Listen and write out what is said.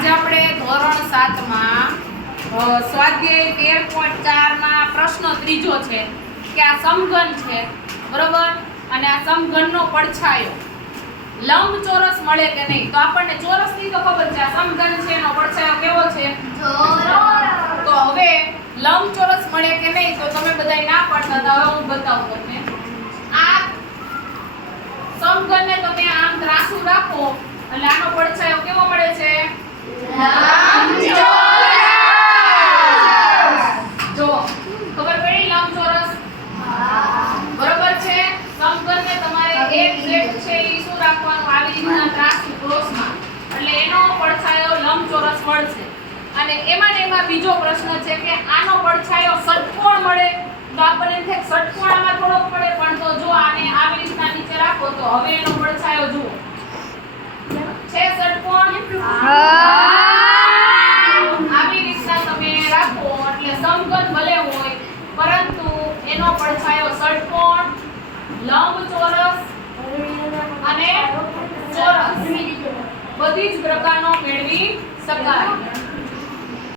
આજે આપણે ધોરણ 7 માં સ્વાધ્યાય 13.4 માં પ્રશ્ન ત્રીજો છે કે આ સમઘન છે બરોબર, અને આ સમઘનનો પડછાયો લંબચોરસ મળે કે નહીં. તો આપણને ચોરસની તો ખબર છે, આ સમઘન છે એનો પડછાયો કેવો છે? ચોરસ. તો હવે લંબચોરસ મળે કે નહીં તો તમે બધાય ના પાડતા હતા. હવે હું બતાવું તમને. આ સમઘનને તમે આમ ત્રાસુ રાખો એટલે આનો પડછાયો કેવો મળે છે? જો ખબર પડી લંબચોરસ? બરોબર છે. સમઘનને તમારે એક સેટ છે ઈ શું રાખવાનું? આવી રીતના ત્રાસુ ક્રોસમાં, એટલે એનો પડછાયો લંબચોરસ મળશે. અને એમાં ને એમાં બીજો પ્રશ્ન છે કે આનો પડછાયો ષટકોણ મળે તો આપણને એમ થાય ષટકોણમાં થોડોક પડે, પણ તો જો આને આવી રીતના નીચે રાખો તો હવે એનો પડછાયો જુઓ છે ષટકોણ. આવી રીતના તમે રાખો એટલે સમઘન ભલે હોય પરંતુ એનો પડછાયો ષટકોણ, લંબચોરસ અને ચોરસ બધી જ પ્રકારનો મેળવી શકાય.